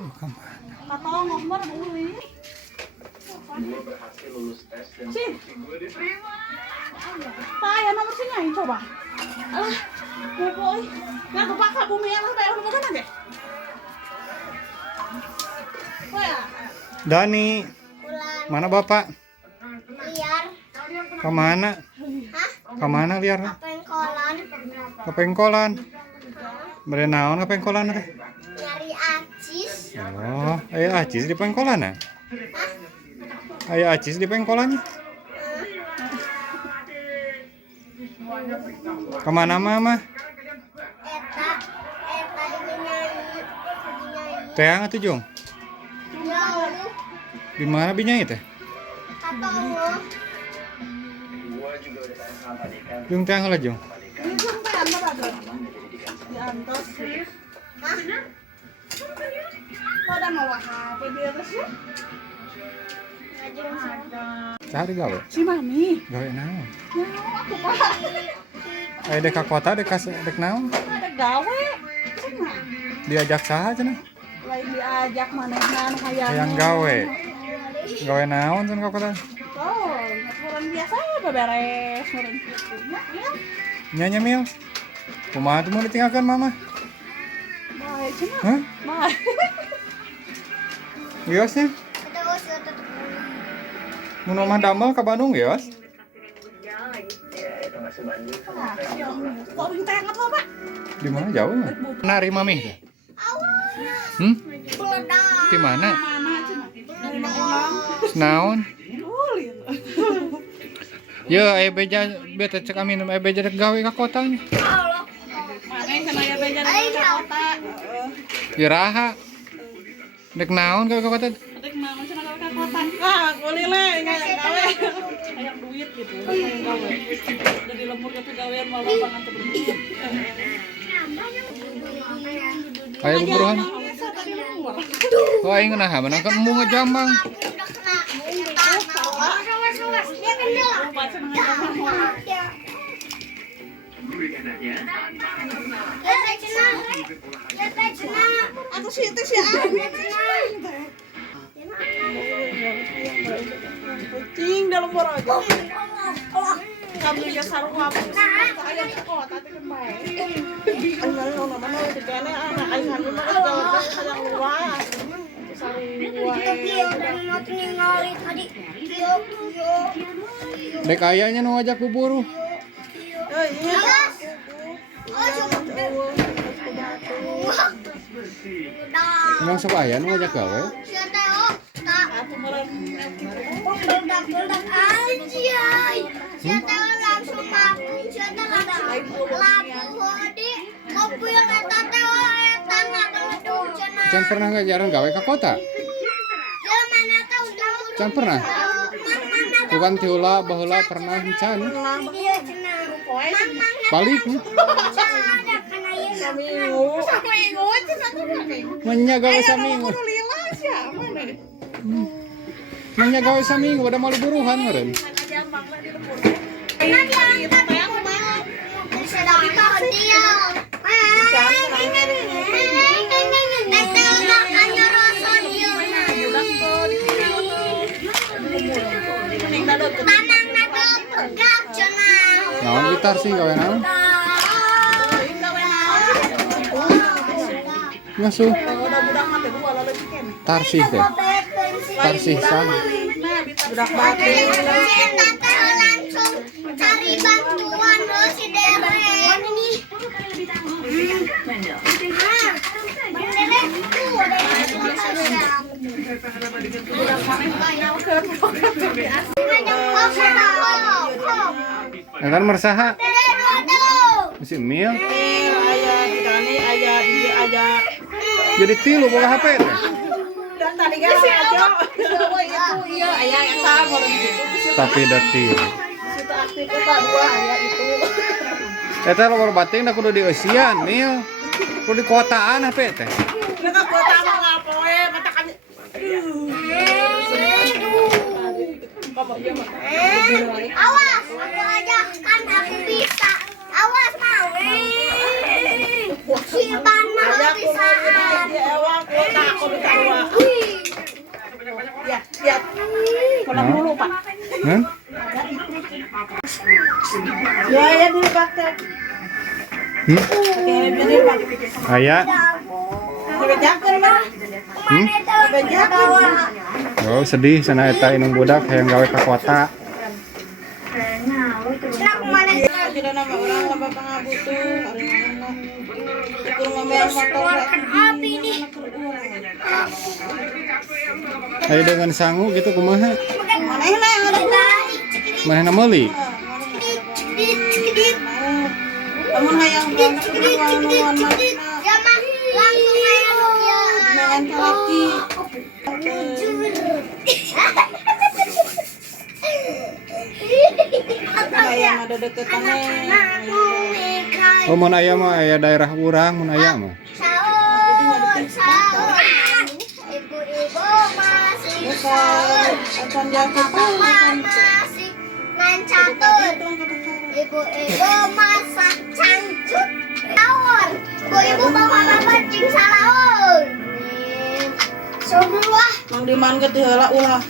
Katong nomor uli. Sih. Taya nomor sini aja coba. Alah, boy. Nah, tuh pakai bumi yang sampai udah makan aja. Dani, mana bapak? Liar. Kemana? Hah? Kemana liar? Pengkolan. Ke pengkolan. Berenaon ke pengkolan teh? Nyari acis. Oh, aya acis di pengkolan ya? Aya acis di pengkolannya. Kemana mama? Eta dinyanyi. Teang atuh Jung? Jauh. Di mana binyai teh? Katong. Jung teang heula Jung. Ini sampai antar ada. Di antar. Hah? Pada mau apa di atasnya? Ngajeng sama. Cari gawe. Si mami. Gawe naon? Ya, aku pak. Aya dek ka kota dek naon? Ada gawe. Cina. Diajak saha cenah? Lain diajak manehan Hayang gawe. Gawe naon cenah ka kota? Oh, orang biasa beberes orang gitu. Ya. Nya Mil. Kumaha tuh mau ditinggalkan mama? Baik cina. Hah? Baik. Giosnya? Terus tutup. Mun omah damel ka Bandung gios? Kok minta yang apa, Pak? Di mana jauh? Nari mami. Awas. Di mana? Mana cina? Dari Magelang. Naon? Ulit. Ya, aya beja beta cek amin aya beja dek gawe ka kotanya. Allah. Mana yang kena ya beja dari kota? Iraha. Dek naon gawe ka kota? Adik mama cina gawe ke kota. Ah, kulile kayak gawe. Kayak duit gitu. Kayak gawe. Jadi lembur ke gawean malah banget temen. Aya buburuhan. Oh, aing ngeunaha menang ka embung ngejambang. Aku sih itu sih kucing dalam borojo. Kamu ya sarung apa? Saya sekolah tadi kembali. Ayo mana itu kene anak aing hamil mah jawab yang luas. Sarung luas. Dek ayahnya nu ngajak buburu. Iya. Emang sok aya nu ngajak gawe? Aku meren. Can pernah ngajaran gawe ka kota? Can pernah? Bukan tiula baheula pernah can. Balik. Menya gawe saminggu. Menya gawe saminggu ada malu buruhan meureun. Naon gitar sih gawe naon? Ngasuh. Tarsih teh. Tarsih sah. Budak batin. Langsung cari bantuan lo si Deren. Kan mersaha. Si Mil. Ayah di Dani, ayah di ayah. Jadi tilu boga HP teh. Dan tadi kan si Ajo. Itu iya ayah yang sama gitu. Tapi detil. Situ aktif kita dua ayah itu. Eta lor bating da kudu di eusian, Mil. Kudu di kotaan HP teh. Udah ke kota mah ngapoe, mata kami. Awas, aku aja kan aku bisa. Awas mau. Si ban mah bisa. Dia ewang kota. Aku ditawa. Ya. Pulang dulu, Pak. Hah? Ya dulu, Pak. Oke, dulu, Pak. Aya. Bejakeun mah. Bejakeun. Oh, sedih sana eta inung budak hayang gawe ka kota. Tidak nama orang lomba pangabutuh, hari mana? Ukur ngambil motor api nih. Aya dengan sangu gitu kumaha? Mana yang ada? Manehna meuli? Namun hayang banget nuan Ya mah langsung aja ya. dengan kaki. Hayang ada deketannya. Oh, mun aya mah aya daerah urang mun aya mah. Sahur. Ibu-ibu masih sahur. Akan jaket Bapak masih main catur. Ibu-ibu masak cangcut. Sahur. Ibu-ibu bapak-bapak cing sahur. Semua. Mang diman ke teu heula ulah.